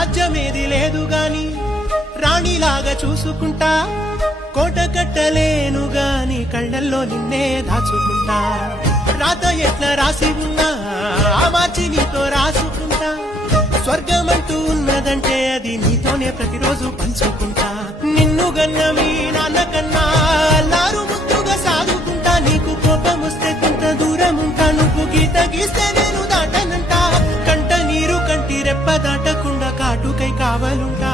రాజ్యమేది లేదు గాని రాణిలాగా చూసుకుంటా కోట కట్టలేను గాని కళ్ళల్లో నిన్నే దాచుకుంటా రాత ఎట్లా రాసి ఉన్నా ఆ మార్చి నీతో రాసుకుంటా స్వర్గమంటూ ఉన్నదంటే అది నీతోనే ప్రతిరోజు పంచుకుంటా నిన్ను గన్న మీ నాన్న కన్నా అల్లారు ముద్దుగా సాదుకుంటా నీకు కోపం వస్తే కొంత దూరం ఉంటా నువ్వు గీత గీస్తే నేను దాటనంటా కంట నీరు కంటి రెప్ప దాటకుండా కాటుకై కావాలుంటా